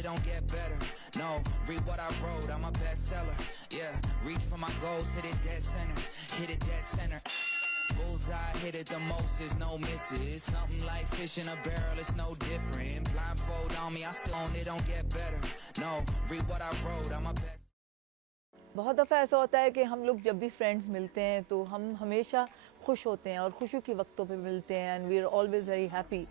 it don't get better. No, read what I wrote, I'm a bestseller. Yeah, reach for my goals, hit it dead center. Hit it dead center. Bullseye, hit it the most, there's no misses. Something like fish in a barrel, it's no different. Blindfold on me, I still own it, don't get better. No, read what I wrote, I'm a best. بہت دفعہ ایسا ہوتا ہے کہ ہم لوگ جب بھی فرینڈز ملتے ہیں تو ہم ہمیشہ خوش ہوتے ہیں اور خوشی کے وقتوں پہ ملتے ہیں and we are always very happy.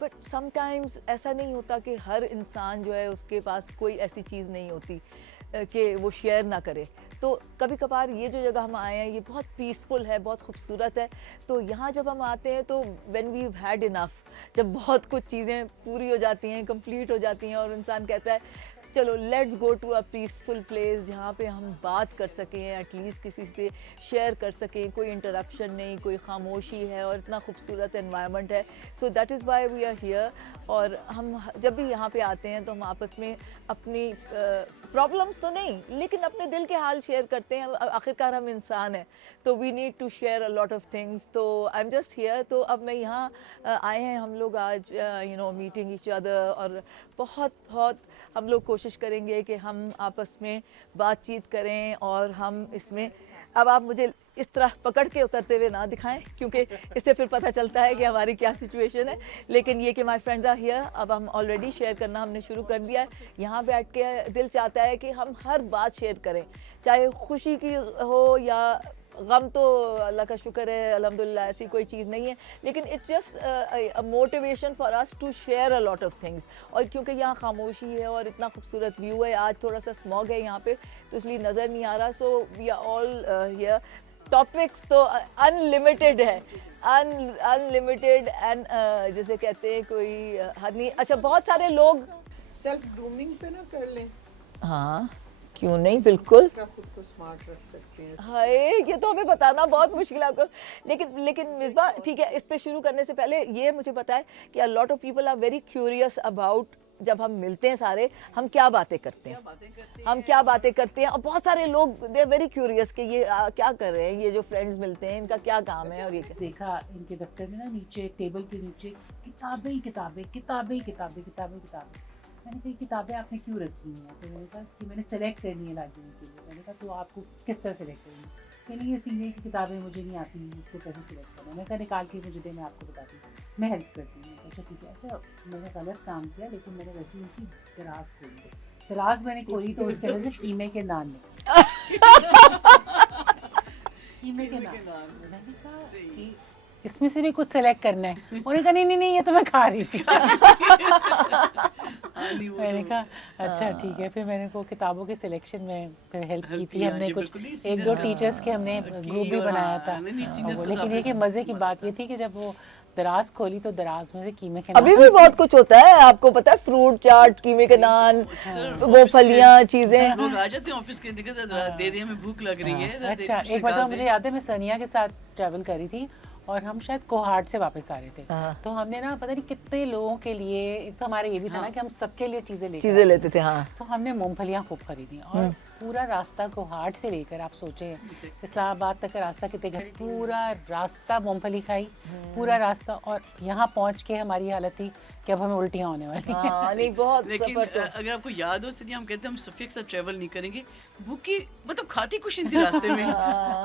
But sometimes ایسا نہیں ہوتا کہ ہر انسان جو ہے اس کے پاس کوئی ایسی چیز نہیں ہوتی کہ وہ شیئر نہ کرے. تو کبھی کبھار یہ جو جگہ ہم آئے ہیں یہ بہت پیسفل ہے, بہت خوبصورت ہے. تو یہاں جب ہم آتے ہیں تو وین وی ہیڈ انف, جب بہت کچھ چیزیں پوری ہو جاتی ہیں, کمپلیٹ ہو جاتی ہیں اور انسان کہتا ہے چلو let's go to a peaceful place جہاں پہ ہم بات کر سکیں, ایٹ لیسٹ کسی سے شیئر کر سکیں, کوئی انٹرپشن نہیں, کوئی خاموشی ہے اور اتنا خوبصورت انوائرمنٹ ہے. So that is why we are here. اور ہم جب بھی یہاں پہ آتے ہیں تو ہم آپس میں اپنی پرابلمس تو نہیں لیکن اپنے دل کے حال شیئر کرتے ہیں. آخرکار ہم انسان ہیں تو we need to share a lot of things. تو آئی ایم جسٹ ہیئر. تو اب میں یہاں آئے ہیں ہم لوگ آج میٹنگ ایچ ادر, اور بہت ہم لوگ کوشش کریں گے کہ ہم آپس میں بات چیت کریں. اور ہم اس میں اب آپ مجھے اس طرح پکڑ کے اترتے ہوئے نہ دکھائیں کیونکہ اس سے پھر پتہ چلتا ہے کہ ہماری کیا سچویشن ہے. لیکن یہ کہ مائی فرینڈز آر ہیئر, اب ہم آلریڈی شیئر کرنا ہم نے شروع کر دیا ہے. یہاں بیٹھ کے دل چاہتا ہے کہ ہم ہر بات شیئر کریں, چاہے خوشی کی ہو یا غم. تو اللہ کا شکر ہے الحمدللہ ایسی کوئی چیز نہیں ہے, لیکن it's just motivation for us to share a lot of things. اور کیونکہ یہاں خاموشی ہے اور اتنا خوبصورت ویو ہے, آج تھوڑا سا اسموگ ہے یہاں پہ تو اس لیے نظر نہیں آ رہا. So we are all here. Topics تو ان لمیٹیڈ ہے, ان لمیٹیڈ اینڈ جیسے کہتے ہیں کوئی حد نہیں. اچھا بہت سارے لوگ سیلف گرومنگ پہ نہ کر لیں. ہاں کیوں نہیں, بالکل خود کو اسمارٹ رکھ سکتے ہیں. ہائے یہ تو ہمیں بتانا بہت مشکل ہے آپ کو. لیکن مصباح ٹھیک ہے, اس پہ شروع کرنے سے پہلے یہ مجھے پتا ہے کہ a lot of people are very curious about جب ہم ملتے ہیں سارے ہم کیا باتیں کرتے ہیں, ہم کیا باتیں کرتے ہیں. اور بہت سارے لوگ دے ویری کیوریس کہ یہ کیا کر رہے ہیں, یہ جو فرینڈز ملتے ہیں ان کا کیا کام ہے. اور یہ دیکھا ان کے دفتر میں نا نیچے ٹیبل کے نیچے کتابیں کتابیں کتابیں کتابیں کتابیں کتابیں. میں نے کہا کتابیں آپ نے کیوں رکھی ہیں؟ تو میں نے کہا کہ میں نے سلیکٹ کرنی ہے لائبریری کے لیے. میں نے کہا تو آپ کو کس طرح سلیکٹ کرنی ہے؟ کہ نہیں یہ سینے کی کتابیں مجھے نہیں آتی ہیں, اس کو کیسے سلیکٹ کرنا ہے. میں نے کہا نکال کے مجھے دے, میں آپ کو بتاتی ہوں, میں ہیلپ کرتی ہوں. اچھا ٹھیک ہے. اچھا میں نے غلط کام کیا لیکن میں نے ویسے ان کی دراز کھولی. دراز میں نے کھولی تو اس کے وجہ سے قیمے کے نان نکلے. قیمے کے نان. میں نے کہا کہ اس میں سے بھی کچھ سلیکٹ کرنا ہے. انہوں نے کہا نہیں یہ تو میں کھا رہی تھی. میں نے کہا اچھا ٹھیک ہے. پھر میں نے کو کتابوں کی سلیکشن میں پھر ہیلپ کی تھی. ہم نے کچھ ایک دو ٹیچرس کے ہم نے گروپ بھی بنایا تھا. لیکن یہ کہ مزے کی بات یہ تھی کہ جب وہ دراز کھولی تو دراز میں سے قیمے کے نان. ابھی بھی بہت کچھ ہوتا ہے آپ کو پتا ہے, فروٹ چاٹ, قیمے کے نان, وہ پھلیاں چیزیں. لوگ آ جاتے ہیں آفس کے, دے دیں ہمیں بھوک لگ رہی ہے. اچھا ایک بار مجھے یاد ہے میں سنیا کے ساتھ ٹریول کری تھی اور ہم شاید کوہاٹ سے واپس آ رہے تھے. تو ہم نے نا پتہ نہیں کتنے لوگوں کے لیے, ایک تو ہمارے یہ بھی تھا نا کہ ہم سب کے لیے چیزیں لیتے تھے. ہاں تو ہم نے مونگ پھلیاں خوب خریدی اور پورا راستہ کوہاٹ سے لے کر آپ سوچیں اسلام آباد تک کا راستہ کتنے گھنٹے, پورا راستہ مونگ پھلی کھائی پورا راستہ. اور یہاں پہنچ کے ہماری حالت تھی کہ اب ہمیں الٹیاں ہونے والی ہیں. بہت. لیکن اگر آپ کو یاد ہو سنیا, ہم کہتے ہیں ہم صفیہ کے ساتھ ٹریول نہیں کریں گے, بھوکی مطلب کھاتی کچھ نہیں تھی راستے میں.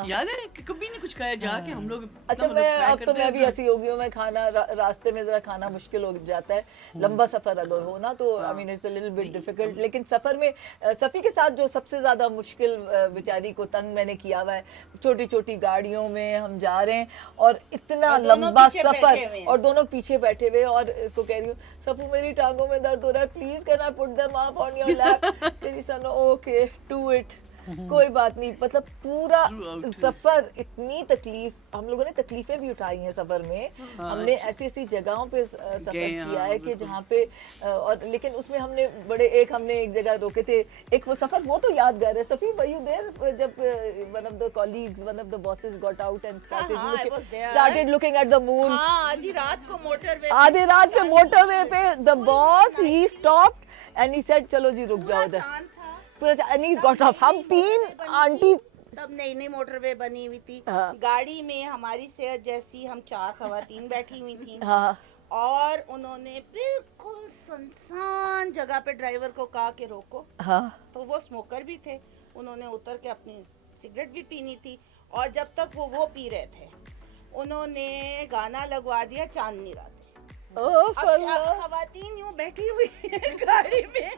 یاد ہے کہ کبھی نہیں کچھ کھایا جا کے ہم لوگ. اچھا میں اب تو میں بھی ایسی ہو گئی ہوں, میں کھانا راستے میں ذرا کھانا مشکل ہو جاتا ہے. لمبا سفر اگر ہو نا تو I mean it's a little bit difficult. لیکن سفر میں صفی کے ساتھ جو سب سے زیادہ مشکل بیچاری کو تنگ میں نے کیا ہوا ہے, چھوٹی چھوٹی گاڑیوں میں ہم جا رہے ہیں اور اتنا لمبا سفر اور دونوں پیچھے بیٹھے ہوئے, اور اس کو کہہ رہی ہوں سفو میری ٹانگوں میں درد ہو رہا ہے, please can I put them up on your lap. تیری سن اوکے ڈو اٹ, کوئی بات نہیں. مطلب پورا سفر اتنی تکلیف, ہم لوگوں نے تکلیفیں بھی اٹھائی ہیں سفر میں. ہم نے ایسی ایسی جگہوں پہ سفر کیا ہے کہ جہاں پہ, اور لیکن اس میں ہم نے ہم نے ایک جگہ روکے تھے, ایک وہ سفر وہ تو یادگار ہے. صفی were you there جب one of the colleagues, one of the bosses got out and started looking at the moon. آدھی رات کو آدھی رات پہ موٹر وے پہ the boss he stopped and he said چلو جی رک جاؤ ادھر. پورا گاٹ آف. ہم تین آنٹی تب نئی نئی موٹر وے بنی ہوئی تھی, گاڑی میں ہماری صحت جیسی ہم 4 خواتین بیٹھی ہوئی تھیں, और उन्होंने बिल्कुल सुनसान जगह पे ड्राइवर को कहा कि रोको, हाँ तो वो स्मोकर भी थे, उन्होंने उतर के अपनी सिगरेट भी पीनी थी, और जब तक वो पी रहे थे उन्होंने गाना लगवा दिया चांदनी रात। ओह अब खवातीन यूं बैठी हुई है गाड़ी में,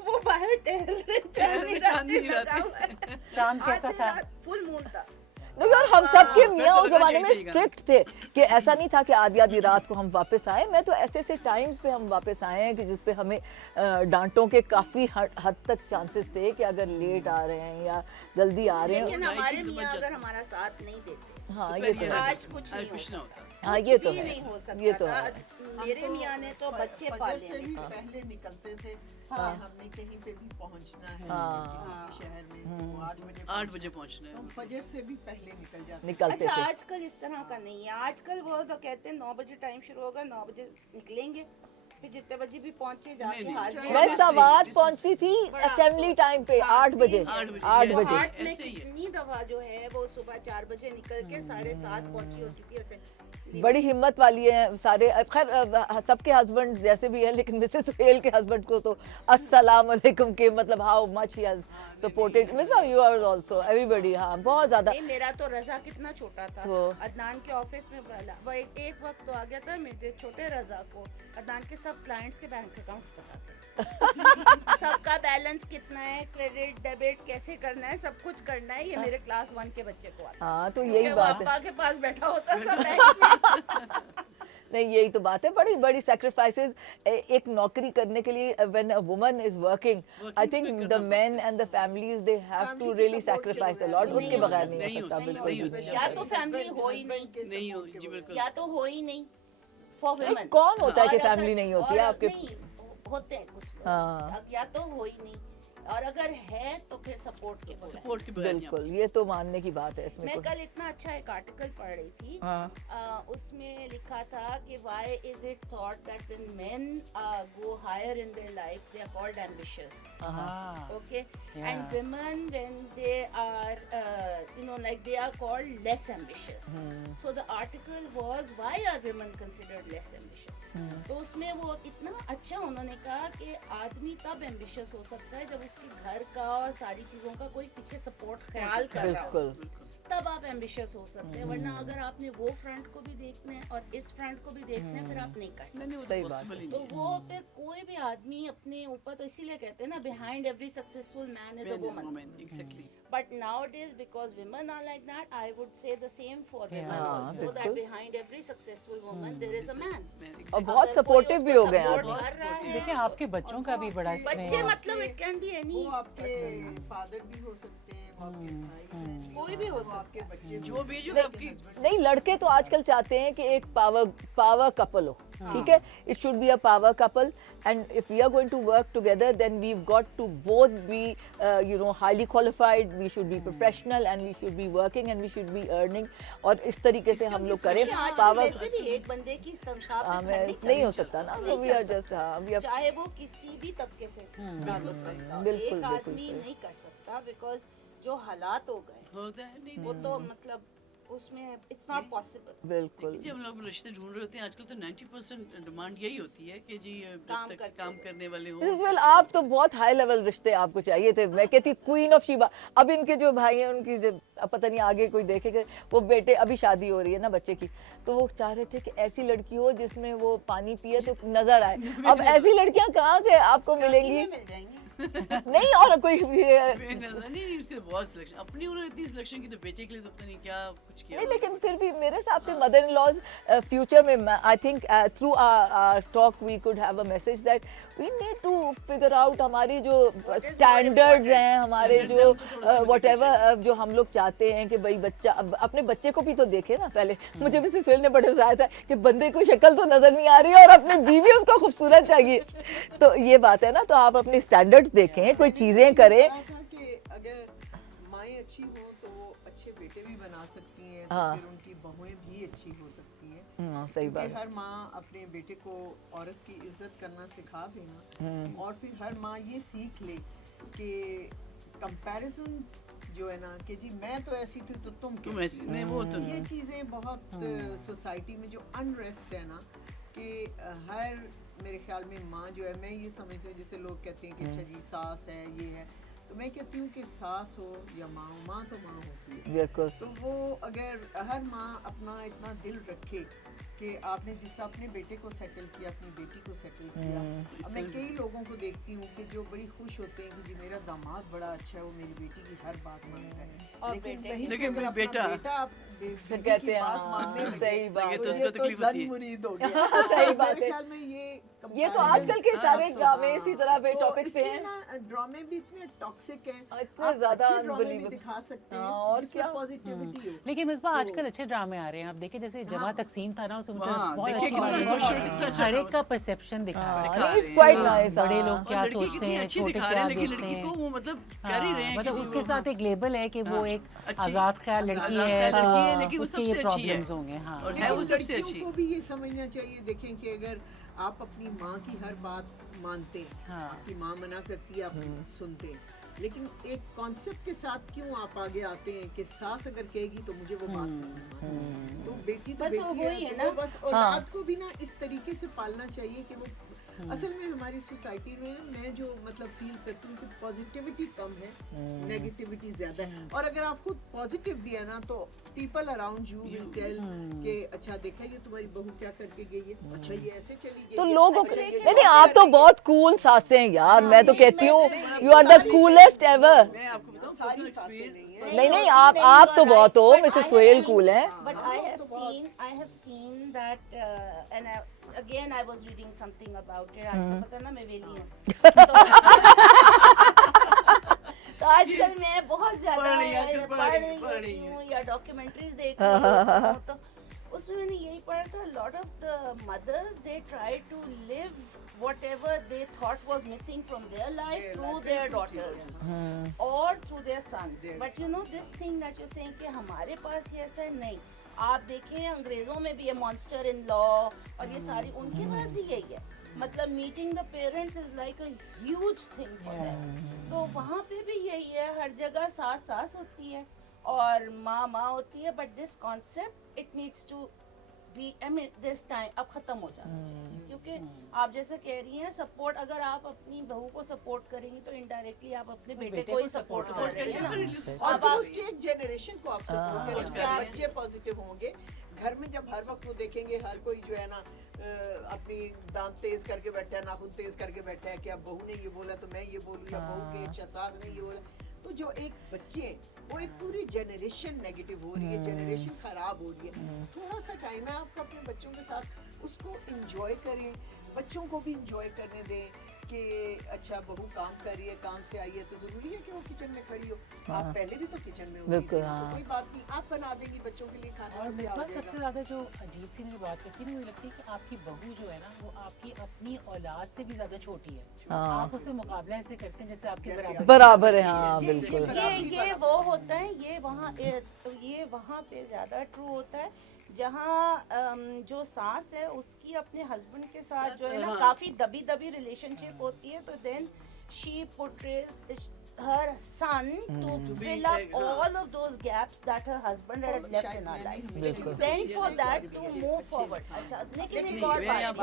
वो बाहर टहल रहे, चांदनी चांदनी रात रात। लगा हुआ है। चांद कैसा आधी था? रात फुल मून था। नहीं यार, हम सब के मियाँ तो उस लगा जमाने में चाहिए स्ट्रिक्ट थे कि ऐसा नहीं था कि आधी आधी रात को हम वापस आए। मैं तो ऐसे ऐसे टाइम्स पे हम वापस आए हैं कि जिस पे हमें डांटों के काफ़ी हद तक चांसेस थे कि अगर लेट आ रहे हैं या जल्दी आ रहे हैं। लेकिन नाइट हमारे की तो मियाँ बचत। अगर हमारा साथ नहीं देते, हाँ ये तो है, आज कुछ नहीं कुछ ना हो होता। हाँ ये तो भी है, नहीं हो सकता ये तो था। है। मेरे मियाँ ने तो बच्चे फजर पाले से हैं। भी पहले निकलते थे कि हमने कहीं पे भी पहुंचना है हाँ। किसी भी शहर में तो 8 बजे पहुंचना है। हम फजर से भी पहले निकल जाते निकलते अच्छा, थे। आजकल इस तरह का नहीं है। आजकल वो तो कहते हैं 9 बजे टाइम शुरू होगा, 9 बजे निकलेंगे, फिर जितने बजे भी पहुंचे जाके नहीं, हाजिर मैं This सवात is- पहुंचती थी बड़ा असेंबली टाइम पे हाँ, 8 बजे। 8 बजे। 8 Yes, बजे। हाट में ऐसे ही है। कितनी दफा जो है वो सुबह 4 बजे निकल के 7:30 पहुंची होती थी असेंबली। बड़ी हिम्मत वाली है सारे। खैर सबके हस्बैंड जैसे भी हैं, लेकिन मिसेस सुहेल के हस्बैंड को तो अस्सलाम वालेकुम के मतलब how much he has supported miss you are also everybody. हाँ बहुत ज्यादा। नहीं, मेरा तो रजा कितना छोटा था। तो- अदनान के ऑफिस में बोला वो एक वक्त तो आ गया था मेरे छोटे रजा को अदनान के सब क्लाइंट्स के बैंक अकाउंट्स पता थे। सबका बैलेंस कितना है, क्रेडिट डेबिट कैसे करना है, सब कुछ करना है। ये मेरे क्लास 1 के बच्चे को आता है। हाँ तो क्योंकि यही वो बात है। अब्बा के पास बैठा होता था बैंक में। नहीं यही तो बात है, बड़ी बड़ी सैक्रिफाइसेस एक नौकरी करने के लिए। When a woman is working, I think the men and the families they have to really sacrifice a lot. नहीं उसके हो बगैर सकता, नहीं हो सकता नहीं हो बिल्कुल सकता। भी। या तो फैमिली हो ही नहीं, नहीं हो जी बिल्कुल। या तो हो ही नहीं फॉर नहीं, वुमेन। कौन होता है कि और अगर- फैमिली नहीं होती है और आपके? नहीं, होते हैं कुछ लोग। हाँ। या तो हो ही नहीं, और अगर है तो फिर सपोर्ट के बगैर। सपोर्ट के बगैर नहीं बिल्कुल, ये तो मानने की बात है इसमें मैं कोई। कल इतना अच्छा एक आर्टिकल पढ़ रही थी। हाँ। उसमें लिखा था कि why is it thought that when men go higher in their life they are called ambitious, हाँ। okay, Yeah. and women when they are like they are called less ambitious. So the article was why are women considered less ambitious. तो उसमें वो इतना अच्छा उन्होंने कहा कि आदमी तब एम्बिशियस हो सकता है जब उसके घर का और सारी चीजों का कोई पीछे सपोर्ट ख्याल कर रहा हो, बिल्कुल। तब आप एम्बिशियस हो सकते हैं। वरना अगर आपने वो फ्रंट को भी देखना है और इस फ्रंट को भी देखना है, फिर आप नहीं कर सकते। नहीं, वो सही तो बात possible ही तो नहीं है। वो फिर कोई भी आदमी अपने ऊपर, तो इसीलिए कहते हैं ना behind every successful man is a woman. Woman, exactly. But nowadays, because women are like that, I would say the same for women हाँ, also, that बिल्कुल। behind every successful woman there is a man. Man, और exactly. बहुत अगर कोई supportive भी उसको हो गए हैं support आदमी। कर रहा है, देखिए आपके बच्चों का भी बड़ा बच्चे इसमें मतलब इट कैन बी एनी, वो आपके फादर भी हो सकते हैं, वो आपके भाई बहन, कोई भी हो वो आपके बच्चे भी जो भी जो आपकी नहीं, लड़के तो आजकल चाहते हैं कि एक पावर कपल हो, ठीक है? It should be a power couple, and if we are going to work together then we got to both be highly qualified, we should be professional and we should be working and we should be earning, और इस तरीके से हम लोग करें आजकल power. वैसे भी एक बंदे की तनख्वाह पे मैं खंडित नहीं हो चल सकता ना, नहीं वी चल आर सकता। जस्ट हाँ वी आर चाहे वो किसी भी तबके से ताल्लुक रखता हो। बिल्कुल, एक बिल्कुल आदमी सही। नहीं कर सकता, बिकॉज जो हालात हो गए होता है नहीं वो तो मतलब उसमें इट्स नॉट पॉसिबल। बिल्कुल। जब हम लोग रिश्ते ढूंढ रहे होते हैं आजकल तो 90% डिमांड यही होती है कि जी जब काम तक करते काम करने वाले हो मिसेस वेल, आप तो बहुत हाई लेवल रिश्ते आपको चाहिए थे। मैं कहती क्वीन ऑफ शीबा। अब इनके जो भाई हैं उनकी जब अब पता नहीं आगे कोई देखेगा, वो बेटे अभी शादी हो रही है ना बच्चे की, तो वो चाह रहे थे कि ऐसी लड़की हो जिसमें वो पानी पिए तो नजर आए। अब ऐसी लड़कियां कहाँ से आपको मिलेंगी? मिल जाएंगे। नहीं, और कोई नहीं उसके तो बहुत सिलेक्शन अपनी उन्होंने इतनी सिलेक्शन की तो बेचे के लिए तो पता नहीं क्या कुछ किया नहीं, लेकिन फिर भी मेरे हिसाब से मदर इन लॉज फ्यूचर में I think through talk we could have a message that we need to figure out हमारी जो स्टैंडर्ड्स हैं, हमारे जो व्हाटएवर जो हम लोग चाहते हैं कि भाई बच्चा अपने बच्चे को भी तो देखे ना पहले। मुझे भी सुहेल ने बड़े बताया था कि बंदे को शक्ल तो नजर नहीं आ रही है और अपनी बीवी उसको खूबसूरत चाहिए, तो ये बात है ना। तो आप अपने स्टैंडर्ड्स देखें, कोई चीजें करें। था कि अगर माएँ अच्छी हो तो वो अच्छे बेटे भी बना सकती हैं, हाँ। तो फिर उनकी बहुएं भी अच्छी हो सकती हैं। सही बात क्योंकि है। हर माँ अपने बेटे को औरत की इज्जत करना सिखा देना, और फिर हर माँ ये सीख ले कि कंपैरिजंस जो है ना कि जी मैं तो ऐसी थी तो तुम तुम कैसी? ऐसी नहीं वो तो ये चीज़ें बहुत सोसाइटी में जो अनरेस्ट है ना, کہ ہر میرے خیال میں ماں جو ہے, میں یہ سمجھتی ہوں جیسے لوگ کہتے ہیں کہ اچھا جی ساس ہے یہ ہے, تو میں کہتی ہوں کہ ساس ہو یا ماں ہو, ماں تو ماں ہوتی ہے. بالکل. تو وہ اگر ہر ماں اپنا اتنا دل رکھے کہ آپ نے جس اپنے بیٹے کو سیٹل کیا, اپنی بیٹی کو سیٹل کیا. اب میں کئی لوگوں کو دیکھتی ہوں کہ جو بڑی خوش ہوتے ہیں کہ جی میرا داماد بڑا اچھا ہے, وہ میری بیٹی کی ہر بات مانتا ہے, لیکن وہیں بیٹا آپ کہتے ہیں صحیح بات, یہ تو زن مرید ہو گیا. صحیح بات میرے ہے. خیال میں یہ تو آج کل کے سارے ڈرامے اسی طرح پہ ٹاپک پہ ہیں. ڈرامے بھی اتنے ٹاکسک ہیں, اتنے زیادہ ڈرامے بھی دکھا سکتے ہیں اور جس میں پازیٹیوٹی ہو. لیکن مصباح آج کل اچھے ڈرامے آ رہے ہیں, آپ دیکھیں جیسے جمع تقسیم تھا نا, اس میں بہت اچھی بات, ہر ایک کا پرسیپشن دکھا رہا ہے, بڑے لوگ کیا سوچتے ہیں, چھوٹے کیا دیکھتے ہیں, مطلب اس کے ساتھ ایک لیبل ہے کہ وہ ایک آزاد خیال لڑکی ہے, اس کے یہ پرابلمز ہوں گے. ہاں, لڑکیوں کو بھی یہ سمجھنا چاہیے, دیکھیں کہ اگر آپ اپنی ماں کی ہر بات مانتے ہیں, آپ کی ماں منع کرتی ہے آپ سنتے ہیں, لیکن ایک کانسیپٹ کے ساتھ کیوں آپ آگے آتے ہیں کہ ساس اگر کہے گی تو مجھے وہ بات نہیں. تو بیٹی تو بیٹی ہے نا, بس اولاد کو بھی نا اس طریقے سے پالنا چاہیے کہ وہ اصل میں ہماری سوسائٹی میں میں جو مطلب فیل کرتی ہوں کہ پازیٹیوٹی کم ہے, نیگیٹیوٹی زیادہ ہے. اور اگر آپ خود پازیٹیو بھی ہے نا تو people around you will tell کہ اچھا دیکھا یہ تمہاری بہو کیا کر کے گئی ہے, اچھا یہ ایسے چلی گئی. تو لوگوں نہیں, آپ تو بہت کول ساسیں ہیں یار, میں تو کہتی ہوں you are the coolest ever. نہیں آپ تو بہت ہو, مسز سہیل کول ہیں. But I have seen that and again I was reading something about it. آج کو پتہ نا میں ویلی ہوں, تو آج کل میں بہت زیادہ پڑھ رہی ہوں یا ڈاکیومنٹریز دیکھ رہی ہوں, تو اس میں نے یہی پڑھا تھا, lot of the mothers they try to live whatever they thought was missing from their life through their daughters or through their sons. But you know this thing that you're saying کہ ہمارے پاس یہ ایسا نہیں, آپ دیکھیں انگریزوں میں بھی یہ مانسٹر ان لا اور یہ ساری, ان کے پاس بھی یہی ہے, مطلب meeting the parents is like a huge thing for them. تو وہاں پہ بھی یہی ہے, ہر جگہ ساس ساس ہوتی ہے اور ماں ماں ہوتی ہے, but this concept it needs to be, I mean this time اب ختم ہو جانا چاہیے, کیونکہ آپ جیسے کہہ رہی ہیں سپورٹ, اگر آپ اپنی بہو کو سپورٹ کریں گی تو انڈائریکٹلی آپ اپنے بیٹے کو ہی سپورٹ کر رہی ہیں. اور اب اس کی ایک جنریشن کو آپ سپورٹ کریں, بچے پازیٹیو ہوں گے گھر میں, جب ہر وقت وہ دیکھیں گے ہر کوئی جو ہے نا اپنی دانت تیز کر کے بیٹھا ہے, ناخن تیز کر کے بیٹھا ہے کہ اب بہو نے یہ بولا تو میں یہ بولوں, یا بہو کے ساس نے یہ بولا, تو جو ایک بچے وہ ایک پوری جنریشن نیگیٹو ہو رہی ہے, جنریشن خراب ہو رہی ہے. تھوڑا سا ٹائم ہے آپ کو اپنے بچوں کے ساتھ, اس کو انجوائے کریں, بچوں کو بھی انجوائے کرنے دیں کہ اچھا بہو کام کر رہی ہے, کام سے آئی ہے تو ضروری ہے کہ وہ کچن میں کھڑی ہو. آپ پہلے بھی تو کچن میں ہوتی تھی, تو کوئی بات نہیں, آپ بنا دیں گی بچوں کے لیے کھانا. اور مصباح سب سے زیادہ جو عجیب سی مجھے بات کرتی ہے نا, مجھے لگتی ہے کہ آپ کی بہو جو ہے نا وہ آپ کی اپنی اولاد سے بھی زیادہ چھوٹی ہے, آپ اس سے مقابلہ ایسے کرتے ہیں جیسے آپ کے برابر ہے. ہاں بالکل, یہ وہ ہوتا ہے, یہ وہاں پہ زیادہ ٹرو ہوتا ہے جہاں جو ساس ہے اس کی اپنے ہسبینڈ کے ساتھ جو ہے نا کافی دبی ریلیشن شپ ہوتی ہے, تو دین شی portrays her son to fill up all of those gaps that her husband had left in her life. Then for that to move forward. لیکن ایک اور بات,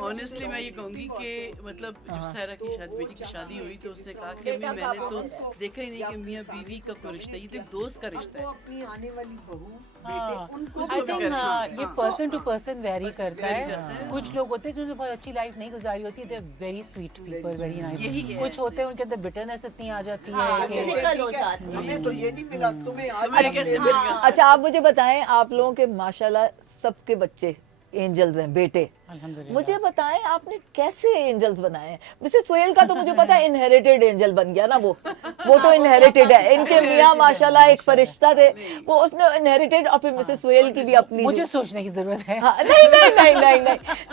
honestly میں یہ کہوں گی کہ مطلب جب سائرہ کی بیٹی کی شادی ہوئی تو اس نے کہا کہ میں نے تو دیکھا ہی نہیں کہ میاں بیوی کا کوئی رشتہ, یہ تو ایک دوست کا رشتہ ہے. اپنی آنے والی بہو آئی تھنک یہ پرسن ٹو پرسن ویری کرتا ہے. کچھ لوگ ہوتے ہیں جنہوں نے بہت اچھی لائف نہیں گزاری ہوتی ہے, they are very sweet people, very nice. کچھ ہوتے ہیں ان کے اندر بٹرنس اتنی آ جاتی ہے. ہمیں تو یہ نہیں ملا, تمہیں آج کیسے مل گیا. اچھا آپ مجھے بتائیں, آپ لوگوں کے ماشاءاللہ سب کے بچے اینجلز ہیں, بیٹے. مجھے بتائیں آپ نے کیسے اینجلز بنائے ہیں؟ مسز سہیل کا تو مجھے پتا ہے انہیریٹڈ اینجل بن گیا نا, وہ تو انہیریٹڈ ہے. ان کے میاں ماشاءاللہ ایک فرشتہ تھے, وہ اس نے انہیریٹڈ, اور پھر مسز سہیل کی بھی اپنی, مجھے سوچنے کی ضرورت ہے. نہیں.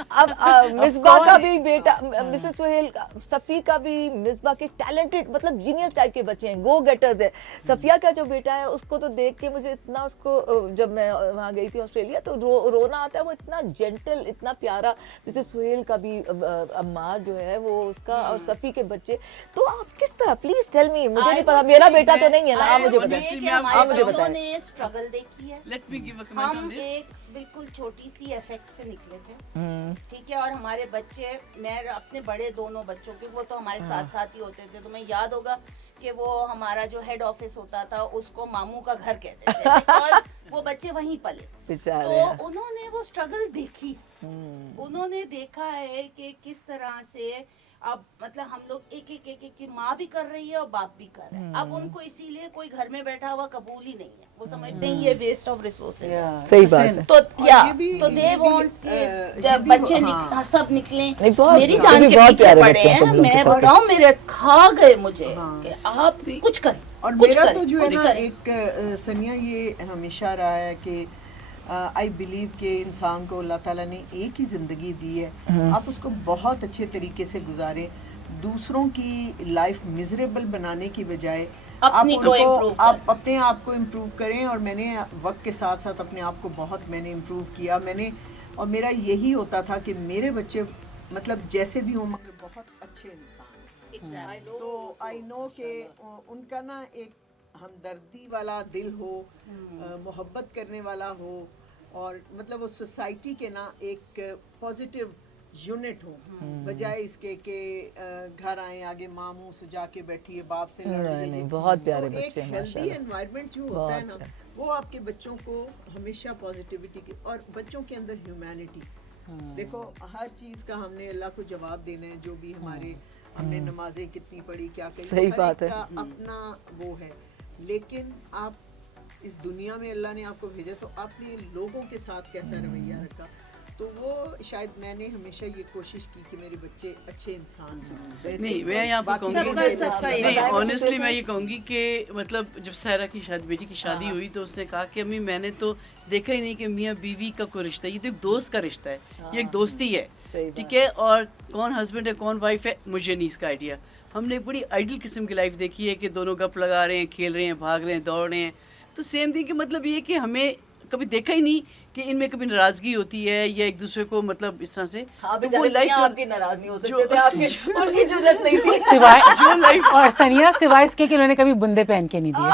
اب مصباح کا بھی بیٹا, مسز سہیل صفی کا بھی, مصباح کے ٹیلنٹڈ مطلب جینیس ٹائپ کے بچے ہیں, گو گیٹرز ہیں. صفیہ کا جو بیٹا ہے اس کو تو دیکھ کے مجھے اتنا, اس کو جب میں وہاں گئی تھی آسٹریلیا تو رونا آتا ہے, وہ اتنا जेंटल, इतना प्यारा, जैसे सुहेल का भी अम्मार जो है वो उसका और सफ़ी के बच्चे, तो आप किस तरह, प्लीज टेल मी, मुझे नहीं पता, मेरा बेटा तो नहीं है ना, आप मुझे बताएं, आप मुझे बताएं। ने स्ट्रगल देखी है। Let me give a comment on हम दिस। एक बिल्कुल छोटी सी एफेक्ट से निकले थे, ठीक है, और हमारे बच्चे, मैं अपने बड़े दोनों बच्चों के, वो तो हमारे साथ साथ ही होते थे, तुम्हें याद होगा कि वो हमारा जो हेड ऑफिस होता था उसको मामू का घर कहते थे, बिकॉज वो बच्चे वहीं पले। बेचारे तो उन्होंने वो स्ट्रगल देखी, उन्होंने देखा है कि किस तरह से अब मतलब हम लोग एक एक चीज माँ भी कर रही है और बाप भी कर रहे हैं। अब उनको इसीलिए कोई घर में बैठा हुआ कबूल ही नहीं है, वो समझते हैं ये वेस्ट ऑफ रिसोर्सेज है। सही बात है। तो या ये भी- तो दे ये भी, वांट ये भी बच्चे हाँ। सब निकले, नहीं, बहुत- मेरी ये जान भी के बहुत पीछे प्यारे पड़े बच्चे हैं तुम हैं, लोग के मैं साथ। बताऊं मेरे खा गए मुझे हाँ। कि आप कुछ करें, और कुछ मेरा करें, तो जो है कुछ ना करें। एक सनिया ये हमेशा रहा है कि आई बिलीव कि इंसान को अल्लाह ताला ने एक ही ज़िंदगी दी है, आप उसको बहुत अच्छे तरीके से गुजारें, दूसरों की लाइफ मिजरेबल बनाने की बजाय अपनी को improve आप अपने आप को इम्प्रूव करें। और मैंने वक्त के साथ साथ अपने आप को बहुत मैंने इम्प्रूव किया, और मेरा यही होता था कि मेरे बच्चे मतलब जैसे भी हों मगर बहुत अच्छे इंसान हैं। तो आई नो कि उनका ना एक हमदर्दी वाला दिल हो, मोहब्बत करने वाला हो, और मतलब वो सोसाइटी के ना एक पॉजिटिव यूनिट हो, बजाय इसके कि घर आए आगे माँ मुँह से जाके बैठी है, बाप से लड़ रही है। नहीं, बहुत प्यारे तो बच्चे एक हैं हेल्दी माशाल्लाह। एनवायरनमेंट जो होता है ना, वो आपके बच्चों को हमेशा पॉजिटिविटी की, और बच्चों के अंदर ह्यूमैनिटी। देखो हर चीज़ का हमने अल्लाह को जवाब देना है, जो भी हमारे हमने नमाजें कितनी पढ़ी, क्या करी, सही हर बात एक है। का अपना वो है। लेकिन आप इस दुनिया में अल्लाह ने आपको भेजा, तो आपने लोगों के साथ कैसा रवैया रखा। तो वो शायद मैंने हमेशा ये कोशिश की कि मेरे बच्चे अच्छे इंसान हों। नहीं, मैं यहाँ पर कहूँगी, सबका नहीं बताएं ऑनेस्टली situation। मैं ये कहूँगी कि मतलब जब सायरा की शादी, बेटी की शादी हुई, तो उसने कहा कि अम्मी मैंने तो देखा ही नहीं कि मियाँ बीवी का कोई रिश्ता है, ये तो एक दोस्त का रिश्ता है, ये एक दोस्ती है, सही ठीक है, और कौन हस्बैंड है कौन वाइफ है मुझे नहीं इसका आइडिया। हमने एक बड़ी आइडियल किस्म की लाइफ देखी है कि दोनों गप लगा रहे हैं, खेल रहे हैं, भाग रहे हैं, दौड़ रहे हैं। तो सेम थिंग कि मतलब ये कि हमें कभी देखा ही नहीं कि इनमें कभी नाराजगी होती है या एक दूसरे को मतलब इस तरह से। हाँ, तो बेचारे मियां आपके नाराज नहीं हो सकते थे, आपके उनकी जरूरत नहीं थी। सिवाय और सनिया सिवाय इसके कि उन्होंने कभी बुंदे पहन के नहीं दिए।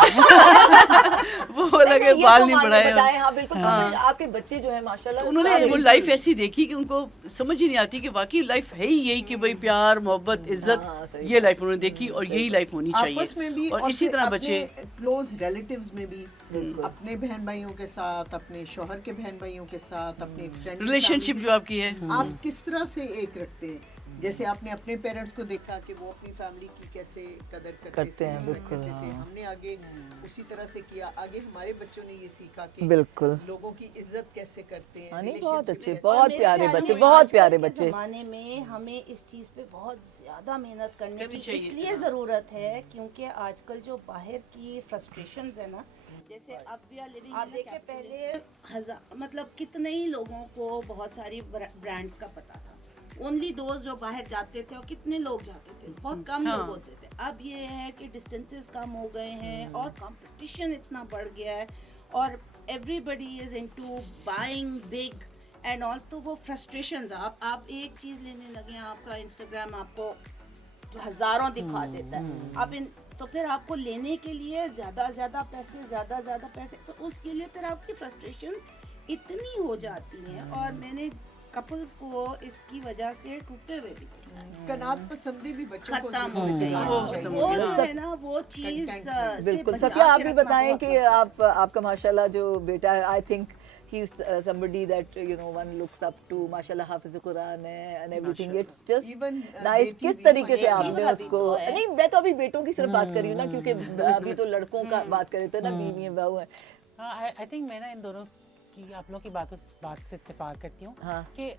वो लगे ये बाल तो नहीं माने बढ़ाए। बताएं, हाँ बिल्कुल। तो फिर आपके बच्चे जो है माशाल्लाह तो उन्होंने सारे वो लाइफ ऐसी देखी कि उनको समझ ही नहीं आती कि वाकई लाइफ है ही यही कि भाई प्यार मोहब्बत हाँ, इज्जत, सही ये लाइफ उन्होंने देखी और यही लाइफ होनी चाहिए। आपस में भी और इसी फिर तरह अपने बच्चे क्लोज रिलेटिव्स में भी, अपने बहन भाइयों के साथ, अपने शौहर के बहन भाइयों के साथ, अपने एक्सटेंडेड रिलेशनशिप जो आपकी है, आप किस तरह से एक रखते हैं। जैसे आपने अपने पेरेंट्स को देखा कि वो अपनी फैमिली की कैसे कदर करते हैं, respect बिल्कुल, करते थे, हाँ। हमने आगे उसी तरह से किया, आगे हमारे बच्चों ने ये सीखा कि बिल्कुल। लोगों की इज्जत कैसे करते हैं, हाँ, नहीं, बहुत relationship अच्छे, में बहुत कैसे- प्यारे मेरे बच्चे, ख्याल में बहुत आजकल प्यारे के बच्चे। ज़माने में हमें इस चीज़ पे बहुत ज़्यादा मेहनत करने करनी की चाहिए। इसलिए ज़रूरत है क्योंकि आजकल जो बाहर की फ्रस्ट्रेशंस है ना, जैसे अब वी आर लिविंग, आप देखिए पहले मतलब कितने ही लोगों को बहुत सारी ब्रांड्स का पता था, ओनली दोस्त जो बाहर जाते थे, और कितने लोग जाते थे, बहुत कम हाँ। लोग होते थे। अब ये है कि डिस्टेंसेस कम हो गए हैं और कंपटीशन इतना बढ़ गया है, और everybody is into buying big and all. तो वो फ्रस्ट्रेशंस, आप एक चीज़ लेने लगे, आपका इंस्टाग्राम आपको हज़ारों दिखा देता है, आप इन तो फिर आपको लेने के लिए ज़्यादा पैसे, तो उसके लिए फिर आपकी फ्रस्ट्रेशंस इतनी हो जाती हैं। और मैंने कपल्स को इसकी वजह से टूटे हुए भी देखा है। कनात पसंदी भी बच्चों को खत्म हो ज़रूर गई, चाहिए। वो जो है ना वो चीज़ Contentment। से बिल्कुल। बचा सत्या, के आप भी रखना बताएं बहुत कि मस्त है। आपका माशाल्लाह जो बेटा है, I think he is somebody that you know one looks up to, माशाल्लाह हाफिज कुरान है and everything, it's just Even, nice. बेटी किस भी तरीके से बेटी आपने वाला भी उसको, तो है। नहीं मैं तो अभी बेटों की सिर्फ बात कर रही हूँ ना, क्योंकि अभी तो लड़कों का बात कर रहे थे ना, बीवी बहू है। आई थिंक मैं ना इन दोनों की, आप लोगों की बात से इत्तेफाक करती हूँ हाँ। कि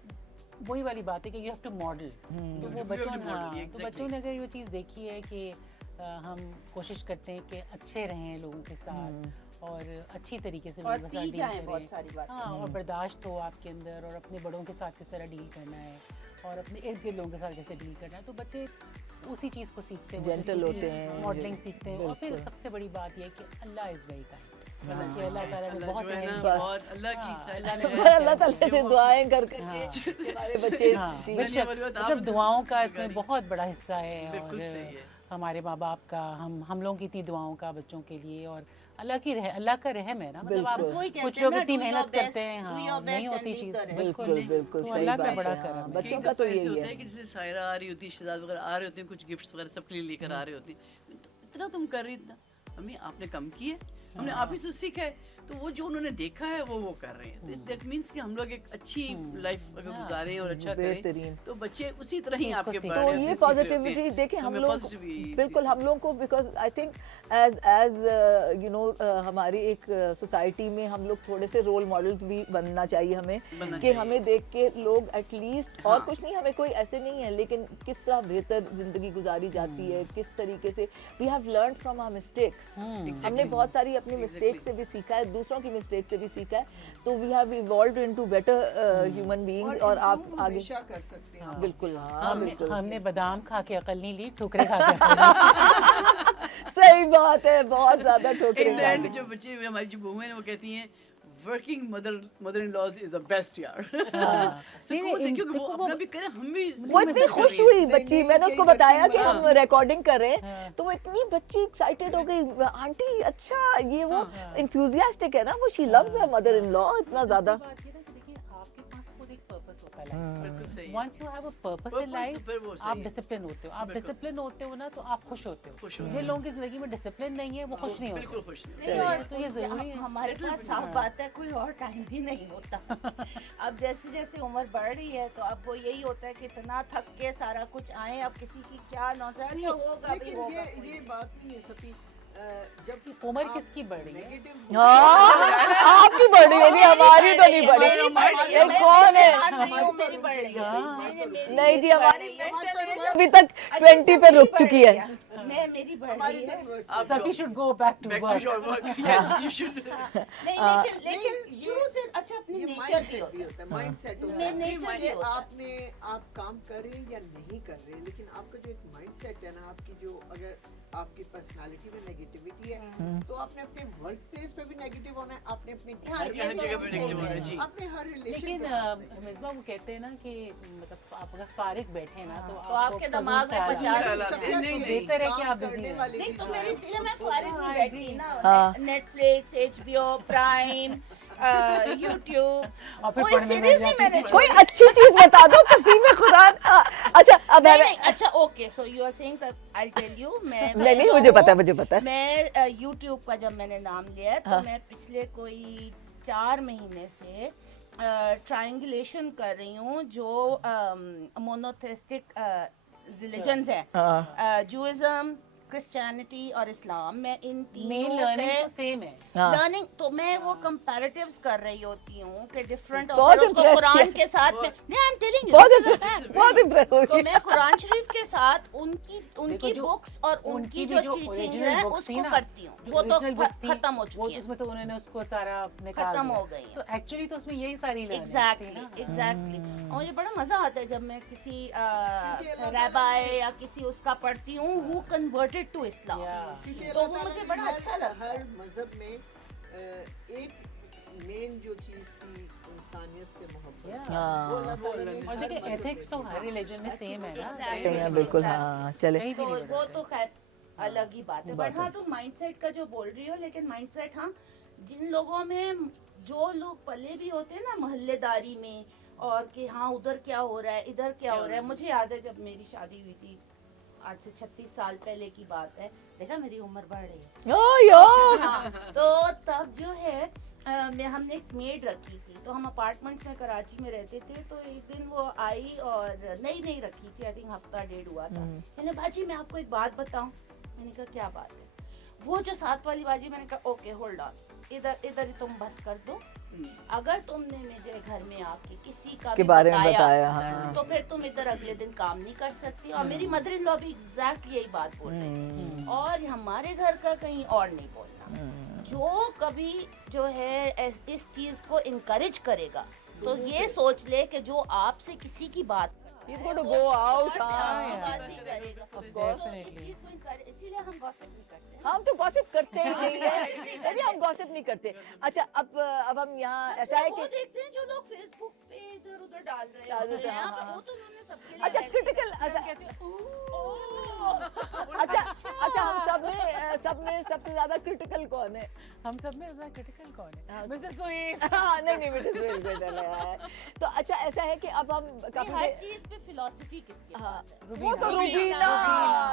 वही वाली बात है कि यू हैव टू मॉडल। तो वो बच्चों ने, हाँ, तो बच्चों ने अगर ये चीज़ देखी है कि हम कोशिश करते हैं कि अच्छे रहें लोगों के साथ और अच्छी तरीके से और लोगों के साथ पी डील जाएं बहुत करें, सारी बातें। हाँ, और बर्दाश्त हो आपके अंदर, और अपने बड़ों के साथ किस तरह डील करना है और अपने इर्द गिर्द लोगों के साथ कैसे डील करना है, तो बच्चे उसी चीज़ को सीखते हैं, Gentle होते हैं, मॉडलिंग सीखते हैं। और फिर बिल्कुल। सबसे बड़ी बात यह है कि अल्लाह इज़ वेरी काइंड। बच्चे अल्लाह ताला ने बहुत जो है ना बस। बहुत अल्लाह की अल्लाह ने पर अल्लाह ताला से दुआएं कर कर हाँ। के हमारे बच्चे हाँ, जी, बेशक, वाली बात मतलब आपने दुआओं का बिल्कुल इसमें करी। बहुत बड़ा हिस्सा है बिल्कुल और सही है। हमारे माँ बाप का हम लोगों की इतनी दुआओं का बच्चों के लिए और अल्लाह का रहम है ना, मतलब आप बिल्कुल। वही कहते कुछ हैं लोग ना, इतनी do your मेहनत best, करते हैं, do हाँ, your नहीं best होती and leave cheese, the rest. बिल्कुल बिल्कुल तो सही अल्लाह का बात बड़ा है, करम हाँ, है। बच्चों कई का तो दफ़ा ऐसे यही होता है है कि जैसे सायरा आ रही होती है, शहजाद वगैरह आ रहे होते हैं, कुछ गिफ्ट्स वगैरह सबके लिए लेकर आ रहे होते हैं, इतना तुम कर रही, इतना मम्मी आपने कम किए, हमने आप ही से सीखा है, तो वो जो उन्होंने देखा है वो कर रहे हैं, दैट मीन्स कि हम लोग एक अच्छी लाइफ अगर गुजारें और अच्छा करें बेहतरीन। तो बच्चे उसी तरह ही उसको आपके सीख- बड़े तो होते ये हैं, सीख रहे होते पॉजिटिविटी हैं। देखें तो हम हमें लोग positive ही बिल्कुल सीखना हम लोगों को because I think as you know हमारी एक सोसाइटी में हम लोग थोड़े से रोल मॉडल्स भी बनना चाहिए हमें बनना कि चाहिए। हमें देख के लोग एटलीस्ट और हाँ। कुछ नहीं, हमें कोई ऐसे नहीं है, लेकिन किस तरह बेहतर जिंदगी गुजारी जाती है, किस तरीके से we have learn from our mistakes. हमने बहुत सारी अपनी मिस्टेक से भी सीखा है, दूसरों की मिस्टेक से भी सीखा है, तो we have evolved into better human beings और आप improve आगे हमेशा कर सकते हैं आप। बिल्कुल हाँ बिल्कुल हमने बादाम खा के अकल नहीं ली, ठुकरे खा के अकल ली। सही बात है, बहुत ज्यादा इन द ठोकरें एंड जो बच्चे हमारी जो बहुएं हैं वो कहती हैं working mother in laws is the best यार सुकून से, क्योंकि वो अपना भी करें, हम भी वो इतनी खुश हुई बच्ची, नहीं, मैंने यही उसको बच्ची बताया कि बड़ा- हम रिकॉर्डिंग कर रहे हैं, तो वो इतनी बच्ची एक्साइटेड हो गई, आंटी अच्छा ये वो इंथुजियास्टिक है ना, वो she loves her mother in law इतना ज्यादा। बात ये ना कि देखिए आपके पास खुद एक पर्पस होता है life बिल्कुल सही में। है। Once you have a purpose Purpose in life, तो फिर वो सही आप है। डिसिप्लिन होते हो, आप बिल्कुल। डिसिप्लिन होते हो ना तो आप खुश होते हो। खुश होते जिन लोगों की जिंदगी में डिसिप्लिन नहीं है वो खुश नहीं बिल्कुल होते। खुश नहीं नहीं, और तो ये जरूरी है। हमारे Settle पास भी साफ हाँ। बात है, कोई और टाइम भी नहीं होता। अब जैसे जैसे उम्र बढ़ रही है तो अब वो यही होता है कि इतना थक के सारा कुछ आए, अब किसी की क्या नौजर अच्छा होगा भी लेकिन होगा ये बात नहीं है सती, जब उम्र आप किसकी बढ़ रही है? नेगेटिव हाँ आपकी बड़ी होगी, हमारी तो नहीं बढ़ी। ये कौन है? मेरी बढ़ रही है। नहीं जी, हमारी अभी तक 20 पे रुक चुकी है। मैं मेरी बढ़ हमारी रही तो है। reverse आप है। Safi should go back to back to work. Your work, yes you should नहीं लेकिन शुरू से अच्छा अपनी ये नेचर भी mindset भी होता होता है, mindset होता है। है। नेचर भी होता है। आप काम कर रहे हैं या नहीं कर रहे हैं, लेकिन आपका जो एक माइंडसेट है ना, आपकी जो अगर आपकी पर्सनालिटी में नेगेटिविटी है तो आपने अपने वर्क प्लेस पे भी नेगेटिव होना है, आपने अपने हाँ, घर ये में तो भी हर जगह पे negative होना है, जी। अपने हर रिलेशन लेकिन मिसबा वो कहते हैं ना कि मतलब आप अगर फारिग बैठे हैं ना तो तो आपके आपको दिमाग में फजूल ख्याल पचास आते हैं। नहीं, नहीं, बेहतर है कि काम आप बिजी करने हैं। वाले नहीं तो भी मेरी हैं। इसलिए मैं फारिग हाँ, नहीं I बैठती agree. ना, हाँ। नेटफ्लिक्स, HBO, प्राइम, यूट्यूब, और फिर कोई पढ़ने में सीरीज नहीं जाती मैंने हैं। कोई अच्छी चीज बता दो, तफसीम खुरान। अच्छा अब नहीं, मैं नहीं, अच्छा okay, so you are saying that I tell you, मैं नहीं जो मुझे पता है, हूँ, मुझे पता है। मैं यूट्यूब का जब मैंने नाम लिया है, तो हाँ। मैं पिछले कोई 4 महीने से ट्रायंगुलेशन कर रही हूँ जो मोनोथेस्टिक रिलीजन्स हाँ। है, जूइज्म, क्रिश्चियनिटी और इस्लाम, मैं इन मेन तीनों लर्निंग के तो सेम है। हाँ। लर्निंग, तो मैं वो कंपैरेटिव्स कर रही होती हूँ कि डिफरेंट बहुत और उसको impressed कुरान किया। के साथ में, नहीं आई एम टेलिंग यू, बहुत this is a impressed, fact. बहुत इम्प्रेस हो तो गई। मैं कुरान शरीफ के साथ उनकी जो बुक्स और उनकी उनकी जो भी जो टीचिंग original है books थी उसको ना, करती हूँ, जो वो तो original books थी, खत्म हो वो चुकी है। उसमें तो उन्होंने उसको सारा निकाल खत्म दिया। हो गई है। सो एक्चुअली तो उसमें यही सारी learnings थी एग्जैक्टली ना। एग्जैक्टली, और मुझे बड़ा मजा आता है जब मैं किसी अल्लाह रैबाई या किसी उसका पढ़ती हूँ who converted to Islam, Yeah. क्योंकि तो अल्लाह वो ताला मुझे ने बड़ा अच्छा लगता है। हर मजहब में एक मेन जो चीज थी इंसानियत से मोहब्बत, Yeah. हाँ। वो अल्लाह ताला ने और हर देखिए मजहब एथिक्स तो में हर रिलीजन में सेम है ना। Exactly. सही है, बिल्कुल हाँ चले। कहीं भी तो नहीं वो बदलते। तो खैर अलग ही बात है, बात बट हाँ है। तुम माइंडसेट का जो बोल रही हो, लेकिन माइंडसेट हाँ, जिन लोगों में जो लोग पले भी होते हैं ना मोहल्लेदारी में, और कि हाँ उधर क्या हो रहा है, इधर क्या हो रहा है। मुझे याद है जब मेरी शादी हुई थी, आज से 36 साल पहले की बात है, देखा मेरी उम्र बढ़ रही है। ओ यो हाँ, तो तब जो है हमने एक मेड रखी थी, तो हम अपार्टमेंट्स में कराची में रहते थे, तो एक दिन वो आई और नई रखी थी, आई थिंक हफ्ता डेढ़ हुआ था। मैंने बाजी मैं आपको एक बात बताऊं, मैंने कहा क्या बात है, वो जो 7 वाली बाजी, मैंने कहा ओके होल्ड ऑन, इधर ही तुम बस कर दो, अगर तुमने मुझे घर में आके किसी का के भी बारे में बताया, हाँ। तो फिर तुम इधर अगले दिन काम नहीं कर सकती। और मेरी मदर इन लॉ भी एग्जैक्टली यही बात बोल रही है, और हमारे घर का कहीं और नहीं बोलना। जो कभी जो है इस चीज को इनकरेज करेगा, तो ये सोच ले कि जो आपसे किसी की बात He's going to go out. हाँ, बात नहीं करेगा। Of तो course. इस चीज़ को encourage- इसीलिए हम gossip नहीं करते हैं। हम तो गॉसिप करते ही नहीं है, यानी हम गॉसिप नहीं करते। अच्छा अब हम यहाँ ऐसा है वो कि देखते हैं जो लोग फेसबुक पे इधर उधर डाल रहे डाल देते हैं, हैं, हाँ, हाँ। वो तो उन्होंने सबके लिए अच्छा like क्रिटिकल अच्छा अच्छा हम सब में सबसे ज्यादा क्रिटिकल कौन है? हम सब में ज्यादा क्रिटिकल कौन हाँ, है? मिसेस सुहेब। हाँ, नहीं बेटे सुहेल क्रिटिकल है। तो अच्छा ऐसा है कि अब हम नहीं, काफी हर चीज पे फिलॉसफी किसके हाँ पास है? वो तो रुबीना।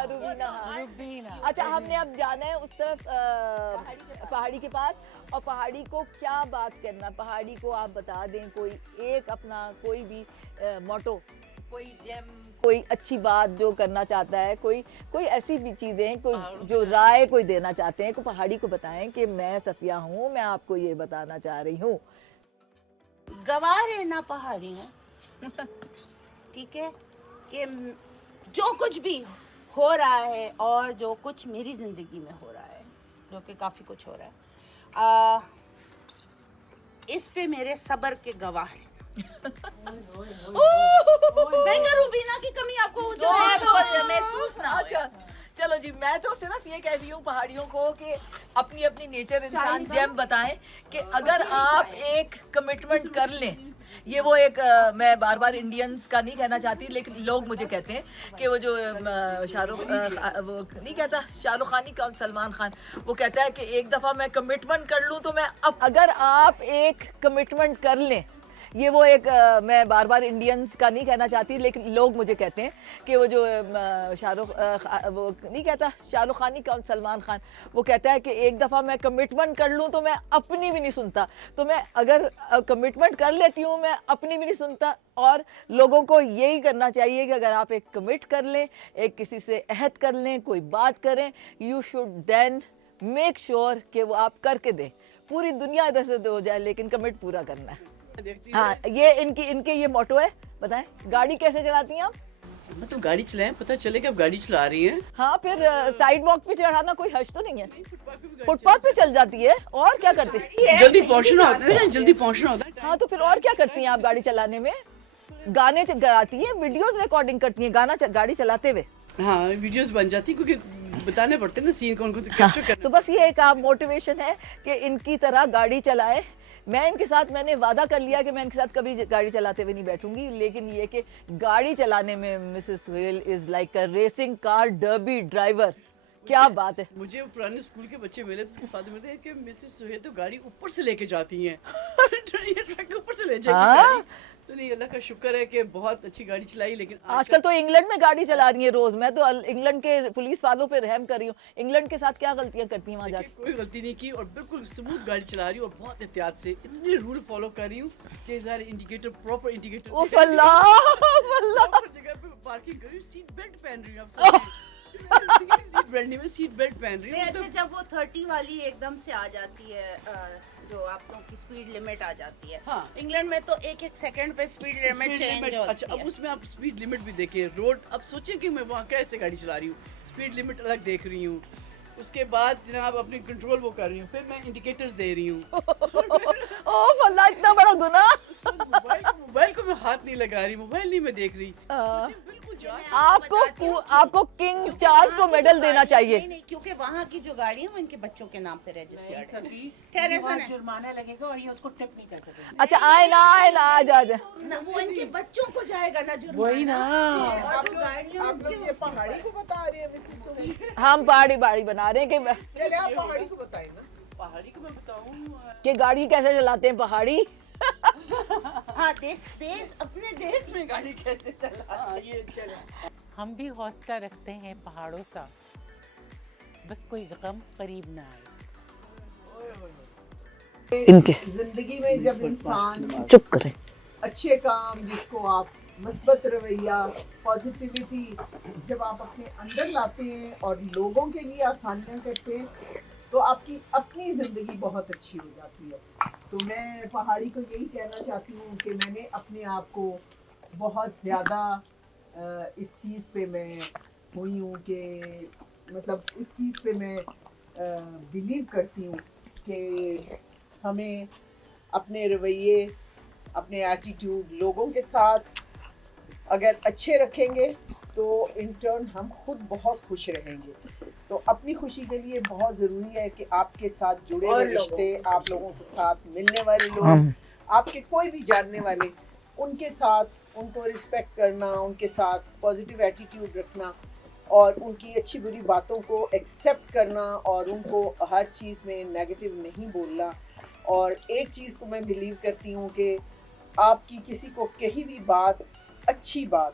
रुबीना हाँ। रुबीना। अच्छा हमने अब जाना है उस तरफ पहाड़ी के पास, और पहाड़ी को क्या बात करना, पहाड़ी को आप बता दें कोई एक अपना कोई भी मोटो, कोई जेम, कोई अच्छी बात जो करना चाहता है, कोई ऐसी भी चीजें कोई जो राय कोई देना चाहते हैं, को पहाड़ी को बताएं कि मैं सफिया हूँ, मैं आपको ये बताना चाह रही हूँ। गवाह रहना पहाड़ी हूँ, ठीक है, कि जो कुछ भी हो रहा है और जो कुछ मेरी जिंदगी में हो रहा है, जो कि काफी कुछ हो रहा है, इस पे मेरे सब्र के गवाह हैं। नहीं, रूबीना की कमी आपको जो है वो महसूस ना हो। अच्छा चलो जी, मैं तो सिर्फ ये कह रही हूँ पहाड़ियों को कि अपनी अपनी नेचर इंसान जेम बताएं कि अगर आप एक कमिटमेंट कर लें, ये वो एक मैं बार बार इंडियंस का नहीं कहना चाहती, लेकिन लोग मुझे कहते हैं कि वो जो शाहरुख वो नहीं कहता शाहरुख खान ही कौन, सलमान खान, वो कहता है कि एक दफ़ा मैं कमिटमेंट कर लूँ तो मैं अब, अगर आप एक कमिटमेंट कर लें, ये वो एक मैं बार बार इंडियंस का नहीं कहना चाहती, लेकिन लोग मुझे कहते हैं कि वो जो शाहरुख वो नहीं कहता शाहरुख खान ही कौन, सलमान खान, वो कहता है कि एक दफ़ा मैं कमिटमेंट कर लूँ तो मैं अपनी भी नहीं सुनता। तो मैं अगर कमिटमेंट कर लेती हूँ मैं अपनी भी नहीं सुनता, और लोगों को यही करना चाहिए कि अगर आप एक कमिट कर लें, एक किसी से अहद कर लें, कोई बात करें, you should then make sure कि वो आप करके दें। पूरी दुनिया इधर से हो जाए लेकिन कमिट पूरा करना है। हाँ, ये इनके ये मोटो है। बताएं गाड़ी कैसे चलाती हैं आप? मतलब गाड़ी चलाएं, पता चले कि आप गाड़ी चला रही हैं। हाँ, फिर साइड वॉक पे चढ़ाना कोई हर्ज तो नहीं है, फुटपाथ पे चल जाती है। और क्या करती है? जल्दी पहुंचना होता है ना, जल्दी पहुंचना होता है। हाँ, तो फिर और क्या करती हैं आप गाड़ी चलाने में? गाने गाती हैं, वीडियोस रिकॉर्डिंग करती हैं गाना गाड़ी चलाते हुए। हाँ, वीडियोस बन जाती क्योंकि बताने पड़ते हैं ना सीन कौन कौन से कैप्चर करना। तो बस ये एक आप मोटिवेशन है कि इनकी तरह गाड़ी चलाएं। मैं इनके साथ मैंने वादा कर लिया कि मैं इनके साथ कभी गाड़ी चलाते हुए नहीं बैठूंगी, लेकिन ये कि गाड़ी चलाने में Mrs Suhail is like a racing car derby driver. क्या बात है। मुझे पुराने स्कूल के बच्चे मिले तो उसके फादर मिलते हैं कि मिसेस सुहेल तो गाड़ी ऊपर से लेके जाती हैं। ये ट्रक ऊपर से ले जाएगी गाड़ी। तो नहीं, अल्लाह का शुक्र है कि बहुत अच्छी गाड़ी चलाई। लेकिन आजकल तो इंग्लैंड में गाड़ी चला रही है रोज। मैं तो इंग्लैंड के पुलिस वालों पे रहम कर रही हूँ। इंग्लैंड के साथ क्या गलतियां करती हैं वहाँ जाके? कोई गलती नहीं की और बिल्कुल स्मूथ गाड़ी चला रही हूँ और बहुत एहतियात से इतने रूल फॉलो कर रही हूँ कि सारे इंडिकेटर प्रॉपर इंडिकेटर ओह अल्लाह जगह पे पार्किंग कर रही हूँ, सीट बेल्ट पहन रही हूँ। आप सीट बेल्ट नहीं, मैं सीट बेल्ट पहन रही नहीं, हूँ। अच्छा, जब वो 30 वाली एकदम से आ जाती है, जो आप लोगों की स्पीड लिमिट आ जाती है, हाँ। इंग्लैंड में तो एक एक सेकंड पे स्पीड लिमिट चेंज होती अच्छा, अब है। उसमें आप स्पीड लिमिट भी देखिए, रोड अब सोचें कि मैं वहाँ कैसे गाड़ी चला रही हूँ, स्पीड लिमिट अलग देख रही हूँ, उसके बाद जनाब अपनी कंट्रोल वो कर रही हूँ, फिर मैं इंडिकेटर्स दे रही हूँ। ओह अल्लाह, इतना बड़ा गुनाह। मोबाइल को मैं हाथ नहीं लगा रही, मोबाइल नहीं मैं देख रही। बिल्कुल आपको किंग चार्ल्स को मेडल देना चाहिए। नहीं, क्योंकि वहाँ की जो गाड़ी है वो इनके बच्चों के नाम पे रजिस्टर्ड है। सभी ठहरे वहाँ सुने। जुर्माना लगेगा और ये उसको टिप नहीं कर सकेंगे। अच्छा आए ना आ जा। ना वो इनके बच्चों को जाएगा ना जुर्माना। वही ना। और जो गाड़ियाँ आप लोग ये पहाड़ी को बता रहे हैं मिसेस सुहेल? हम पहाड़ी बना रहे हैं चले आप पहाड़ी को बताएं ना। पहाड़ी को मैं बताऊँ कि गाड़ी कैसे चलाते हैं पहाड़ी। हाँ, देश अपने देश में गाड़ी कैसे चला। हाँ, ये चले। हम भी हौसला रखते हैं पहाड़ों सा, बस कोई गम करीब ना आए। इनके जिंदगी में जब इंसान चुप करें। अच्छे काम, जिसको आप مثبت रवैया, पॉजिटिविटी जब आप अपने अंदर लाते हैं और लोगों के लिए आसानियाँ करते हैं, तो आपकी अपनी ज़िंदगी बहुत अच्छी हो जाती है। तो मैं पहाड़ी को यही कहना चाहती हूँ कि मैंने अपने आप को बहुत ज़्यादा इस चीज़ पे मैं हुई हूँ कि मतलब इस चीज़ पे मैं बिलीव करती हूँ कि हमें अपने रवैये, अपने एटीट्यूड लोगों के साथ अगर अच्छे रखेंगे तो इन टर्न हम खुद बहुत खुश रहेंगे. तो अपनी खुशी के लिए बहुत ज़रूरी है कि आपके साथ जुड़े हुए रिश्ते, आप लोगों के साथ मिलने वाले लोग, आपके कोई भी जानने वाले, उनके साथ उनको रिस्पेक्ट करना, उनके साथ पॉजिटिव एटीट्यूड रखना और उनकी अच्छी बुरी बातों को एक्सेप्ट करना और उनको हर चीज़ में नेगेटिव नहीं बोलना. और एक चीज़ को मैं बिलीव करती हूँ कि आपकी किसी को कही भी बात, अच्छी बात,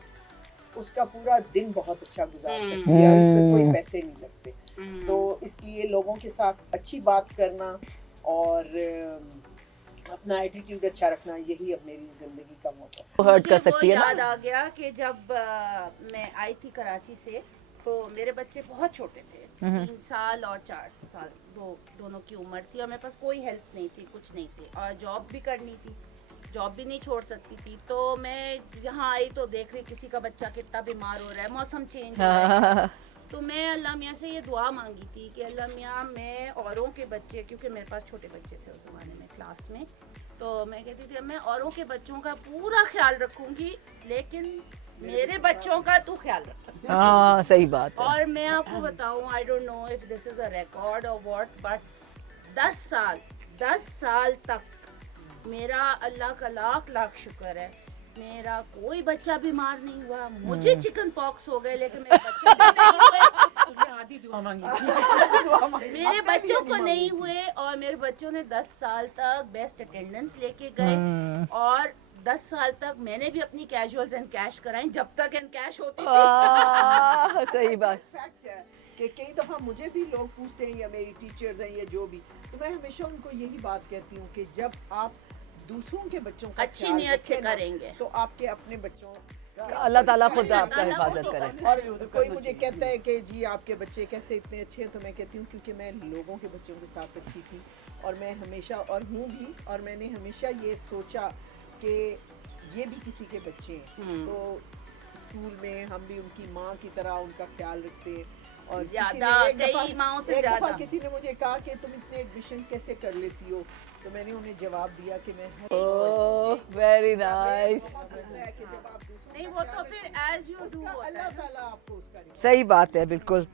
उसका पूरा दिन बहुत अच्छा गुजार सकती है और इस पर कोई पैसे नहीं लगते. तो इसलिए लोगों के साथ अच्छी बात करना और अपना एटीट्यूड अच्छा रखना, यही अब मेरी जिंदगी का मोटो. हर्ट कर मुझे वो सकती है याद ना. आ गया कि जब मैं आई थी कराची से तो मेरे बच्चे बहुत छोटे थे, 3 साल और 4 साल दोनों की उम्र थी और मेरे पास कोई हेल्प नहीं थी, कुछ नहीं थी और जॉब भी करनी थी, जॉब भी नहीं छोड़ सकती थी. तो मैं यहाँ आई तो देख रही किसी का बच्चा कितना बीमार हो रहा है, मौसम चेंज हो रहा है. तो मैं अल्लाह मियाँ से ये दुआ मांगी थी कि अल्लाह मियाँ मैं औरों के बच्चे, क्योंकि मेरे पास छोटे बच्चे थे उस ज़माने में क्लास में, तो मैं कहती थी मैं औरों के बच्चों का पूरा ख्याल रखूँगी लेकिन मेरे बच्चों का तू ख्याल रख. हाँ सही बात है. और मैं आपको बताऊँ, I don't know if this is a record और व्हाट, बट 10 साल तक मेरा अल्लाह का लाख लाख शुक्र है, मेरा कोई बच्चा बीमार नहीं हुआ. मुझे चिकन पॉक्स हो गए लेकिन मेरे बच्चों को नहीं हुए. आधी दुआ मांगी. मेरे बच्चों को नहीं हुए और मेरे बच्चों ने 10 साल तक बेस्ट अटेंडेंस लेके गए और 10 साल तक मैंने भी अपनी कैजुअल्स एंड कैश कराई जब तक एंड कैश होती थी. सही बात. फैक्ट है कि कई दफ़ा मुझे भी लोग पूछते हैं या मेरी टीचर्स हैं या जो भी, तो मैं हमेशा उनको यही बात कहती हूँ कि जब आप दूसरों के बच्चों का अच्छी ख्याल नियत से रखें ना, करेंगे तो आपके अपने बच्चों अल्लाह ताला खुद अल्लाह आपका ताला हिफाजत खुद करे. और कोई मुझे कहता है कि जी आपके बच्चे कैसे इतने अच्छे हैं, तो मैं कहती हूँ क्योंकि मैं लोगों के बच्चों के साथ अच्छी थी और मैं हमेशा और हूँ भी, और मैंने हमेशा ये सोचा कि ये भी किसी के बच्चे हैं. तो स्कूल में हम भी उनकी माँ की तरह उनका ख्याल रखते हैं. और ज्यादा, कई माओं से ज्यादा. किसी ने मुझे कहा कि तुम इतने एडमिशन कैसे कर लेती हो, तो मैंने उन्हें जवाब दिया कि मैं ओह वेरी नाइस. नहीं वो तो फिर एज यू डू अल्लाह ताला आपको उसका सही बात है बिल्कुल.